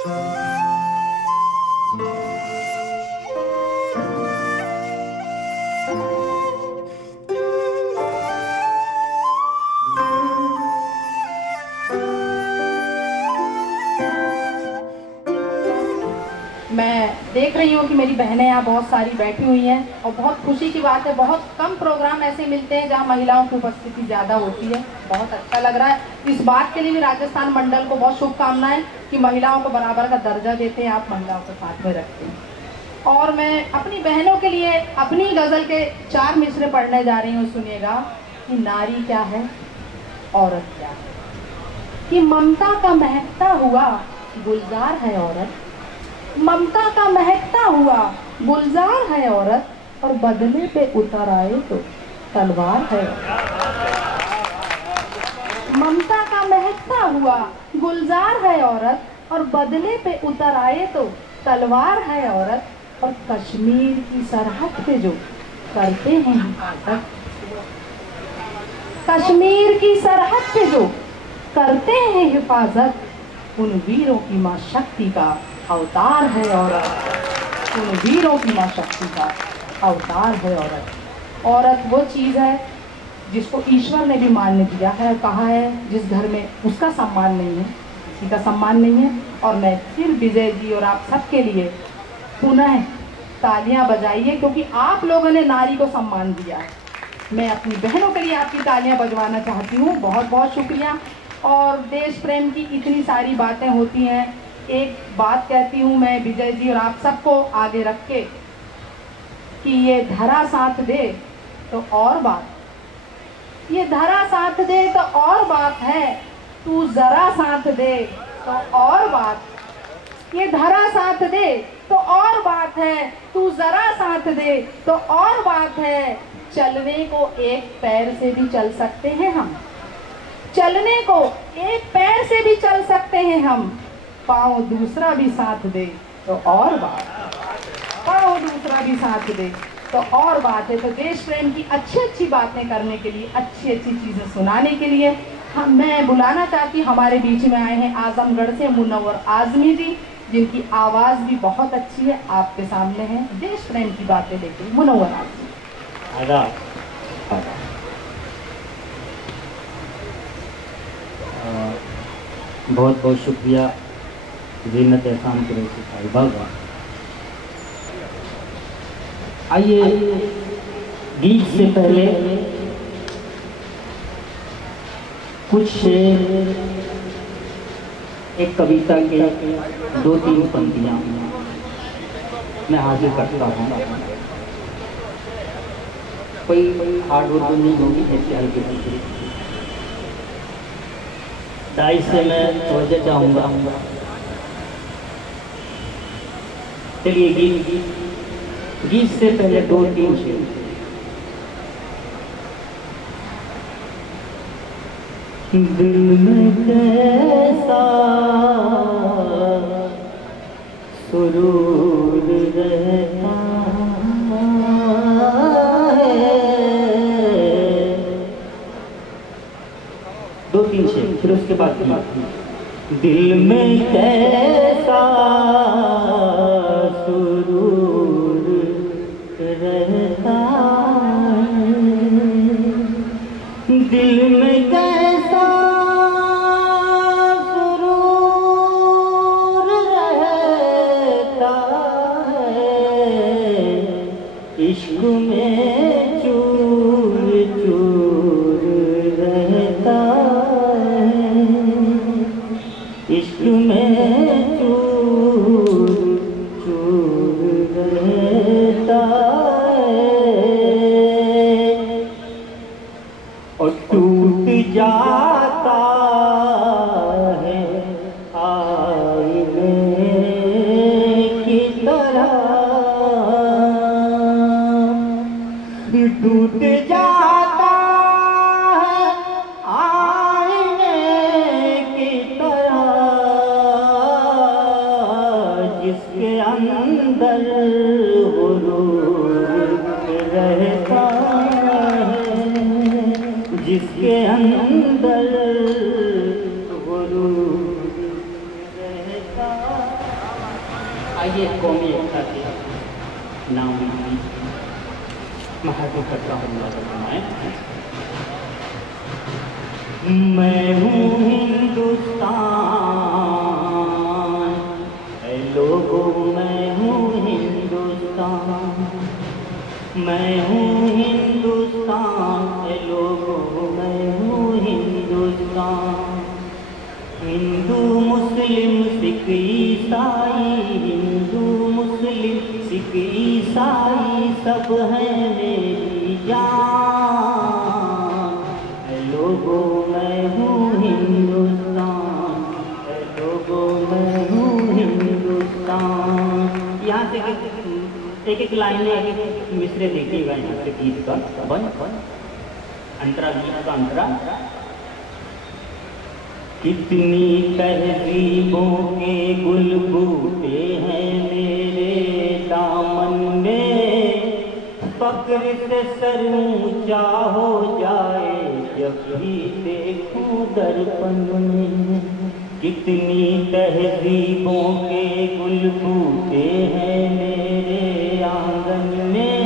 मैं देख रही हूँ कि मेरी बहनें यहाँ बहुत सारी बैठी हुई हैं और बहुत खुशी की बात है। बहुत कम प्रोग्राम ऐसे मिलते हैं जहाँ महिलाओं की उपस्थिति ज़्यादा होती है। बहुत अच्छा लग रहा है। इस बात के लिए भी राजस्थान मंडल को बहुत शुभकामनाएं कि महिलाओं को बराबर का दर्जा देते हैं, आप महिलाओं को साथ में रखते हैं। और मैं अपनी बहनों के लिए अपनी गज़ल के 4 मिसरे पढ़ने जा रही हूँ। सुनिएगा कि नारी क्या है, औरत क्या है। कि ममता का महकता हुआ गुलजार है औरत, ममता का महकता हुआ गुलजार है औरत, और बदले पे उतर आए तो तलवार है। ममता का महकता हुआ गुलजार है औरत, और बदले पे उतर आए तो तलवार है औरत। और कश्मीर की सरहद पे जो करते हैं हिफाजत, कश्मीर की सरहद पे जो करते हैं हिफाजत, उन वीरों की माँ शक्ति का अवतार है औरत। उन वीरों की माँ शक्ति का अवतार है औरत। औरत वो चीज़ है जिसको ईश्वर ने भी मान्य दिया है और कहा है जिस घर में उसका सम्मान नहीं है, किसी का सम्मान नहीं है। और मैं फिर विजय जी और आप सबके लिए पुनः तालियां बजाइए, क्योंकि आप लोगों ने नारी को सम्मान दिया है। मैं अपनी बहनों के लिए आपकी तालियां बजवाना चाहती हूँ। बहुत बहुत शुक्रिया। और देश प्रेम की इतनी सारी बातें होती हैं, एक बात कहती हूँ मैं विजय जी और आप सबको आगे रख के कि ये धरा साथ दे तो और बात, ये धरा साथ दे तो और बात है, तू जरा साथ दे तो और बात, ये धरा साथ दे तो और बात है, तू जरा साथ दे तो और बात है। चलने को एक पैर से भी चल सकते हैं हम, चलने को एक पैर से भी चल सकते हैं हम, पाँव दूसरा भी साथ दे तो और बात, पाँव दूसरा भी साथ दे तो और बात है। तो देश प्रेम की अच्छी अच्छी बातें करने के लिए, अच्छी अच्छी चीज़ें सुनाने के लिए मैं बुलाना चाहती, हमारे बीच में आए हैं आजमगढ़ से मुनव्वर आज़मी जी, जिनकी आवाज़ भी बहुत अच्छी है। आपके सामने है देश प्रेम की बातें लेके मुनव्वर आज़मी। बहुत बहुत शुक्रिया जीनत एहसान कुरैशी साहिबा का। आइए गीत से पहले कुछ शेर, एक कविता के 2-3 पंक्तियां मैं हाजिर करता हूँ। कोई हार्ड वर्क नहीं होगी, ऐसी हल्की हल्की दाई से मैं तवज्जो चाहूँगा। चलिए गीत से पहले 2-3 शेर। दिल में कैसा सुरूर रहता है। 2-3 शेर, फिर उसके बाद दिल में कैसा सुरूर रहता है, दिल में कैसा सुरूर रहता है, इश्क में चूर चूर रहता है, इश्क में चूर चूर रहता है। और टूट जाता है आईने की तरह, टूट जाता है आईने की तरह, जिसके अंदर गुरूर रहता है, जिसके अंदर गुरूर रहता है। आइए कौमी एकता के नाम महत्व करता हूँ। मैं हूँ हिंदुस्तान, ऐ लोगों मैं हूँ हिंदुस्तान, मैं हूँ हिंदुस्तान, ऐ लोगों मैं हूँ हिंदुस्तान। हिंदू मुस्लिम सिख ईसाई, हिंदू मुस्लिम सिख ईसाई सब हैं मेरी जान, ऐ लोगों मैं हूँ हिंदुस्तान, ऐ लोगों मैं हूँ हिंदुस्तान। यहाँ से एक एक लाइनें एक एक मिसरे देखिएगा यहाँ से गीत का अंतरा, गीत का अंतरा। कितनी तहजीबों के गुल बूटे हैं मेरे दामन में, फक्र से सर ऊंचा हो जाए जब भी देखूं दर्पण में। कितनी तहजीबों के गुल बूटे हैं मेरे आंगन में,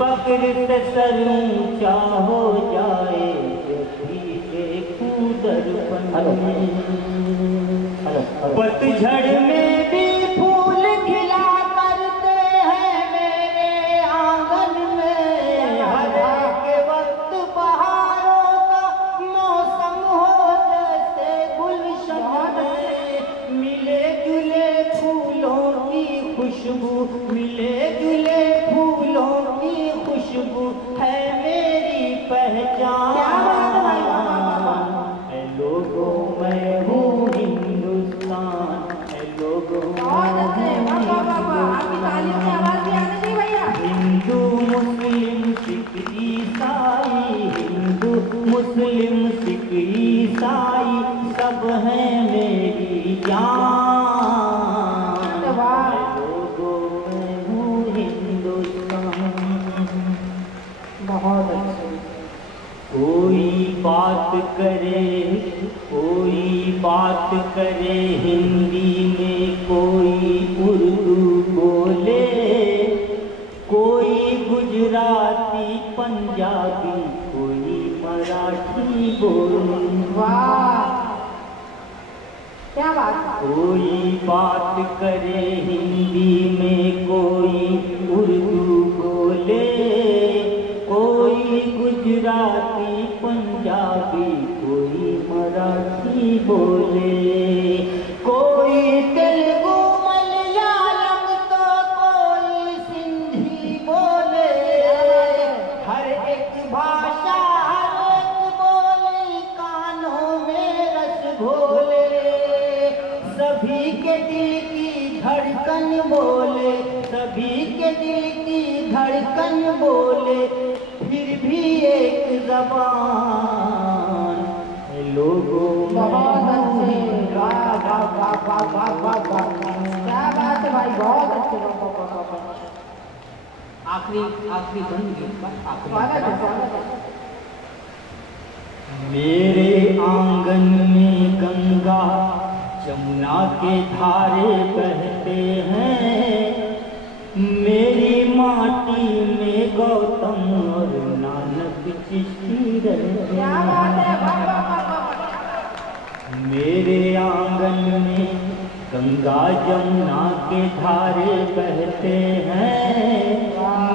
फक्र से सर ऊंचा हो जाए जब भी देखूं दर्पण में। पतझड़ में भी फूल खिला करते हैं मेरे आंगन में, हर एक वक्त बहारों का मौसम हो जैसे गुलशन में। मिले जुले फूलों की खुशबू, मिले जुले फूलों की खुशबू है मेरी पहचान। ऐ लोगों मैं हूँ हिंदुस्तान, ऐ लोगों हिंदू मुस्लिम सिख ईसाई, हिंदू मुस्लिम सिख ईसाई सब हैं मेरी जान। ऐ लोगों मैं हूँ हिंदुस्तान। बहुत अच्छे। कोई बात करे, कोई बात करे हिंदी में, कोई उर्दू बोले, कोई गुजराती पंजाबी, कोई मराठी बोले। वाह क्या बात। कोई बात करे हिंदी में, कोई उर्दू बोले, कोई गुजराती पंजाबी, कोई मराठी बोले, कोई तेलुगु मलयालम तो कोई सिंधी बोले। हर एक भाषा हर एक बोली कानों में रस घोले। सभी के दिल की धड़कन बोले, सभी के दिल की धड़कन बोले, फिर भी एक ज़बान। लोगों बहुत अच्छे। वाह वाह वाह वाह वाह वाह वाह, क्या बात है भाई, बहुत अच्छे। आखिरी बंद स्वागत है, स्वागत है। मेरे आंगन में गंगा जमुना के धारे बहते हैं, मेरी माटी में गौतम और नानक चिश्ती रहते हैं। मेरे आंगन में गंगा जमुना के धारे बहते हैं,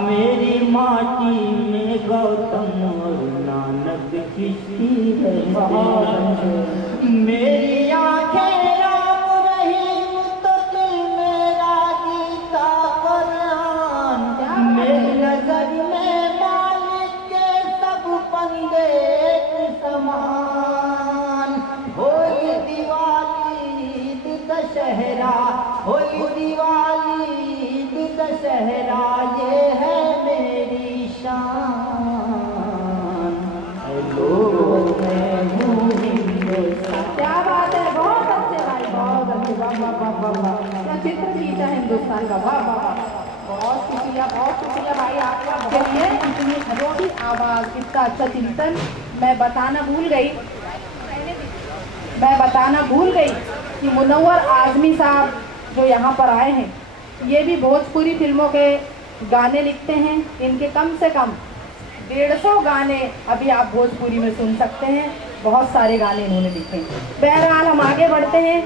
मेरी माटी में गौतम और नानक चिश्ती रहते हैं। मेरी आंखें राम रहीम तो दिल मेरा गीता कुरान, मेरी नजर में मालिक के सब बंदे एक समान। होली दिवाली ईद दशहरा, होली दिवाली ईद दशहरा, ये है मेरी शान। ऐ लोगों मैं हूँ हिंदुस्तान। क्या बात है, बहुत अच्छे भाई, बहुत अच्छे। वाह वाह वाह वाह वाह, क्या चित्र खींचा हिंदुस्तान का। वाह वाह वाह, बहुत शुक्रिया भाई आपका। चलिए, इतनी अच्छी आवाज़, इतना अच्छा चिंतन। मैं बताना भूल गई कि मुनव्वर आज़मी साहब जो यहाँ पर आए हैं, ये भी भोजपुरी फिल्मों के गाने लिखते हैं। इनके कम से कम 150 गाने अभी आप भोजपुरी में सुन सकते हैं। बहुत सारे गाने इन्होंने लिखे हैं। बहरहाल हम आगे बढ़ते हैं।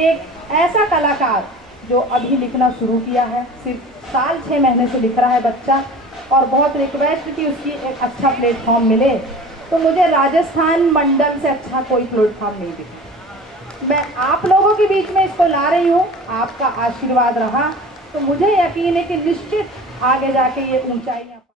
एक ऐसा कलाकार जो अभी लिखना शुरू किया है, सिर्फ साल 6 महीने से लिख रहा है बच्चा, और बहुत रिक्वेस्ट की उसकी एक अच्छा प्लेटफॉर्म मिले, तो मुझे राजस्थान मंडल से अच्छा कोई प्लेटफॉर्म नहीं दिखा। मैं आप लोगों के बीच में इसको ला रही हूँ, आपका आशीर्वाद रहा तो मुझे यकीन है कि निश्चित आगे जाके ये ऊंचाइयाँ